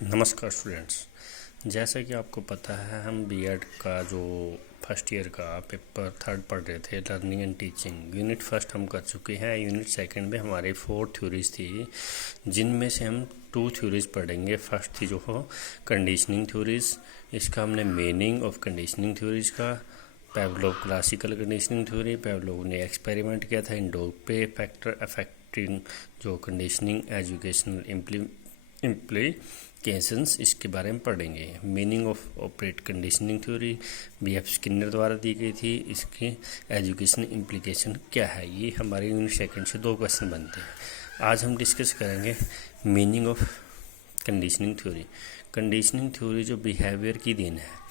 नमस्कार स्टूडेंट्स। जैसा कि आपको पता है, हम बीएड का जो फर्स्ट ईयर का पेपर 3 पढ़ रहे थे, learning and teaching. Unit first हम कर चुके हैं। यूनिट सेकंड में हमारी 4 थ्योरीज थी, जिनमें से हम 2 थ्योरीज पढ़ेंगे। फर्स्ट थी जो हो कंडीशनिंग थ्योरीज। इसका हमने मीनिंग ऑफ कंडीशनिंग थ्योरीज का, पेवलोव क्लासिकल कंडीशनिंग थ्योरी। पेवलोव ने एक्सपेरिमेंट किया था इन डॉग पे फैक्टर अफेक्टिंग जो कंडीशनिंग एजुकेशनल इम्प्लीकेशंस, इसके बारे में पढ़ेंगे। Meaning of operate conditioning theory BF Skinner द्वारा दी गई थी। इसके एजुकेशनल इम्प्लीकेशन क्या है, ये हमारे यूनिट सेकंड से 2 क्वेश्चन बनते हैं। आज हम डिस्कस करेंगे meaning of conditioning theory. Conditioning theory जो बिहेवियर की देन है,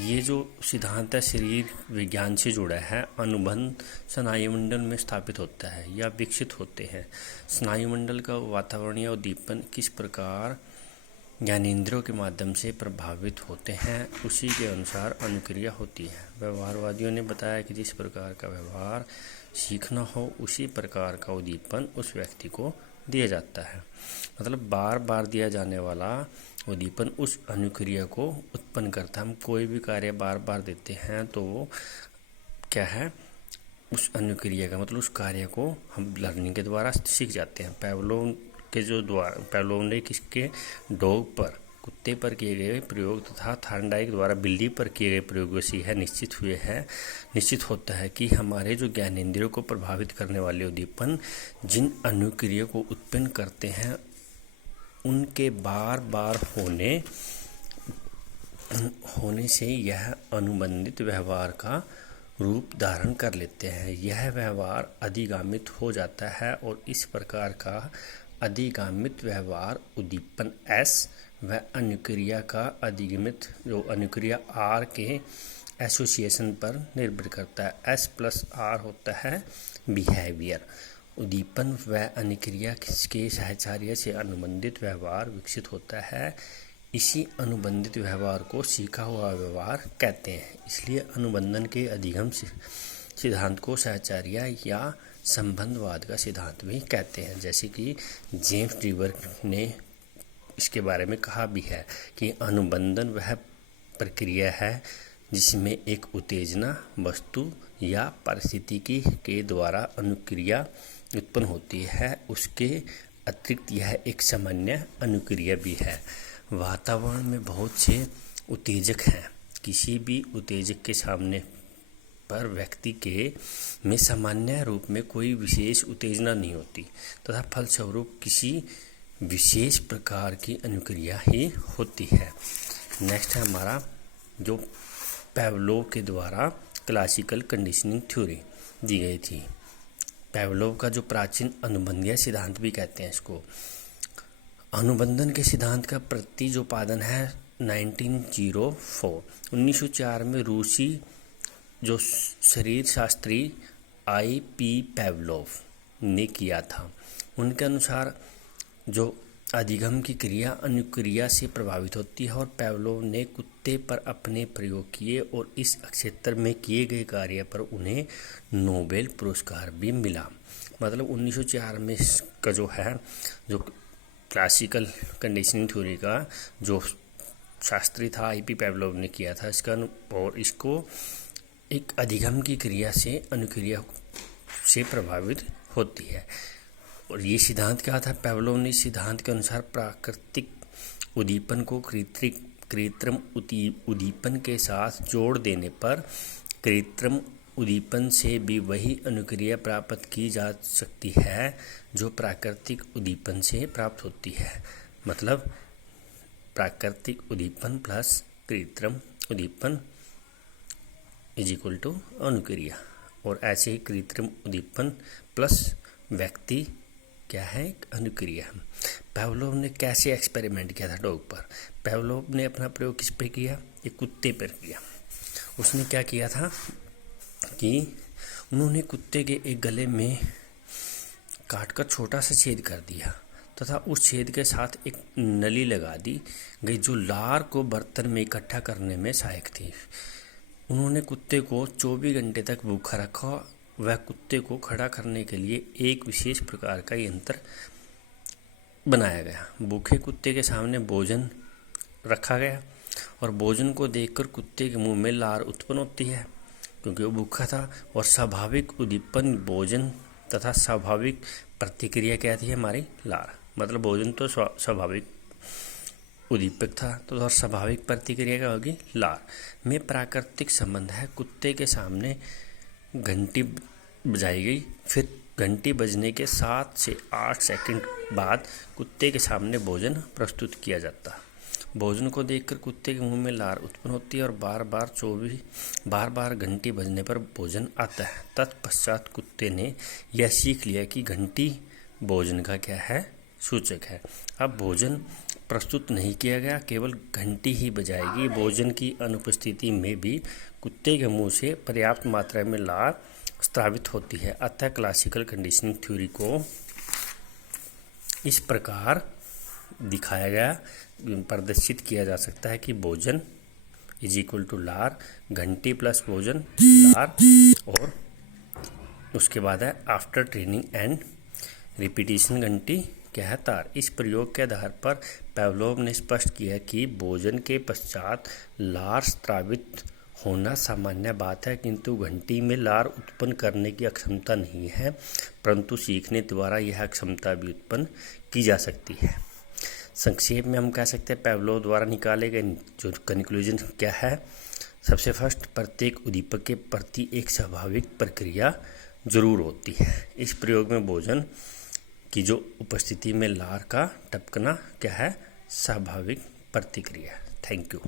ये जो सिद्धांत है शरीर विज्ञान से जुड़ा है। अनुबंध स्नायुमंडल में स्थापित होता है या विकसित होते हैं। स्नायुमंडल का वातावरण या उद्दीपन किस प्रकार ज्ञानेंद्रियों के माध्यम से प्रभावित होते हैं, उसी के अनुसार अनुक्रिया होती है। व्यवहारवादियों ने बताया कि जिस प्रकार का व्यवहार सीखना हो, उसी प्रकार का उद्दीपन उस व्यक्ति को दिया जाता है। मतलब बार बार दिया जाने वाला उद्दीपन उस अनुक्रिया को उत्पन्न करता है। हम कोई भी कार्य बार बार देते हैं तो वो क्या है, उस अनुक्रिया का मतलब उस कार्य को हम लर्निंग के द्वारा सीख जाते हैं। पेवलोव ने किसके डॉग पर, कुत्ते पर किए गए प्रयोग तथा थॉर्नडाइक द्वारा बिल्ली पर किए गए प्रयोगों से यह निश्चित होता है कि हमारे जो ज्ञानेंद्रियों को प्रभावित करने वाले उद्दीपन जिन अनुक्रिया को उत्पन्न करते हैं, उनके बार बार होने से यह अनुबंधित व्यवहार का रूप धारण कर लेते हैं। यह व्यवहार अधिगामित हो जाता है और इस प्रकार का अधिगामित व्यवहार उद्दीपन S व अनुक्रिया का अधिगमित जो अनुक्रिया R के एसोसिएशन पर निर्भर करता है। S + R होता है बिहेवियर। उद्दीपन व अनुक्रिया के साहचर्य से अनुबंधित व्यवहार विकसित होता है। इसी अनुबंधित व्यवहार को सीखा हुआ व्यवहार कहते हैं। इसलिए अनुबंधन के अधिगम सिद्धांत को साहचर्य या संबंधवाद का सिद्धांत भी कहते हैं। जैसे कि जेम्स डीवर ने इसके बारे में कहा भी है कि अनुबंधन वह प्रक्रिया है जिसमें एक उत्तेजना वस्तु या परिस्थिति के द्वारा अनुक्रिया उत्पन्न होती है। उसके अतिरिक्त यह एक सामान्य अनुक्रिया भी है। वातावरण में बहुत से उत्तेजक हैं। किसी भी उत्तेजक के सामने पर व्यक्ति के में सामान्य रूप में कोई विशेष उत्तेजना नहीं होती तथा फलस्वरूप किसी विशेष प्रकार की अनुक्रिया ही होती है। नेक्स्ट है हमारा जो पेवलोव के द्वारा क्लासिकल कंडीशनिंग थ्योरी दी गई थी। पेवलोव का जो प्राचीन अनुबंधीय सिद्धांत भी कहते हैं इसको। अनुबंधन के सिद्धांत का प्रतिपादन है 1904 में रूसी जो शरीर शास्त्री I.P. पेवलोव ने किया था। उनके अनुसार जो अधिगम की क्रिया अनुक्रिया से प्रभावित होती है और पेवलोव ने कुत्ते पर अपने प्रयोग किए और इस क्षेत्र में किए गए कार्य पर उन्हें नोबेल पुरस्कार भी मिला। मतलब 1904 में इसका जो है जो क्लासिकल कंडीशनिंग थ्योरी का जो शास्त्री था I.P. पेवलोव ने किया था इसका, और इसको एक अधिगम की क्रिया से अनुक्रिया से प्रभावित होती है। और ये सिद्धांत क्या था, पेवलोव ने सिद्धांत के अनुसार प्राकृतिक उद्दीपन को कृत्रिम उद्दीपन के साथ जोड़ देने पर कृत्रिम उद्दीपन से भी वही अनुक्रिया प्राप्त की जा सकती है जो प्राकृतिक उद्दीपन से प्राप्त होती है। मतलब प्राकृतिक उद्दीपन प्लस कृत्रिम उद्दीपन = अनुक्रिया। और ऐसे ही कृत्रिम उद्दीपन प्लस व्यक्ति क्या है, एक अनुक्रिया। पेवलोव ने कैसे एक्सपेरिमेंट किया था डॉग पर। पेवलोव ने अपना प्रयोग किस पे किया, एक कुत्ते पर किया। उसने क्या किया था कि उन्होंने कुत्ते के एक गले में काटकर छोटा सा छेद कर दिया तथा उस छेद के साथ एक नली लगा दी गई जो लार को बर्तन में इकट्ठा करने में सहायक थी। उन्होंने कुत्ते को 24 घंटे तक भूखा रखा। वह कुत्ते को खड़ा करने के लिए एक विशेष प्रकार का यंत्र बनाया गया। भूखे कुत्ते के सामने भोजन रखा गया और भोजन को देखकर कुत्ते के मुंह में लार उत्पन्न होती है क्योंकि वो भूखा था। और स्वाभाविक उद्दीपन भोजन तथा स्वाभाविक प्रतिक्रिया क्या थी हमारी? लार। मतलब भोजन तो स्वाभाविक उद्दीपक था तो स्वाभाविक प्रतिक्रिया क्या होगी? लार। में प्राकृतिक संबंध है। कुत्ते के सामने घंटी बजाई गई, फिर घंटी बजने के 7 से 8 सेकंड बाद कुत्ते के सामने भोजन प्रस्तुत किया जाता। भोजन को देखकर कुत्ते के मुंह में लार उत्पन्न होती है और बार बार घंटी बजने पर भोजन आता है। तत्पश्चात कुत्ते ने यह सीख लिया कि घंटी भोजन का क्या है? सूचक है। अब भोजन प्रस्तुत नहीं किया गया, केवल घंटी ही बजाएगी। भोजन की अनुपस्थिति में भी कुत्ते के मुंह से पर्याप्त मात्रा में लार स्रावित होती है। अतः क्लासिकल कंडीशनिंग थ्योरी को इस प्रकार दिखाया गया, प्रदर्शित किया जा सकता है कि भोजन इज इक्वल टू लार, घंटी प्लस भोजन लार, और उसके बाद है आफ्टर ट्रेनिंग एंड रिपीटिशन घंटी क्या है? तार। इस प्रयोग के आधार पर पावलोव ने स्पष्ट किया कि भोजन के पश्चात लार स्रावित होना सामान्य बात है, किंतु घंटी में लार उत्पन्न करने की अक्षमता नहीं है, परंतु सीखने द्वारा यह अक्षमता भी उत्पन्न की जा सकती है। संक्षेप में हम कह सकते हैं पावलोव द्वारा निकाले गए जो कंक्लूजन क्या है? सबसे फर्स्ट, प्रत्येक उद्दीपक के प्रति एक स्वाभाविक प्रक्रिया जरूर होती है। इस प्रयोग में भोजन की जो उपस्थिति में लार का टपकना क्या है? स्वाभाविक प्रतिक्रिया। Thank you.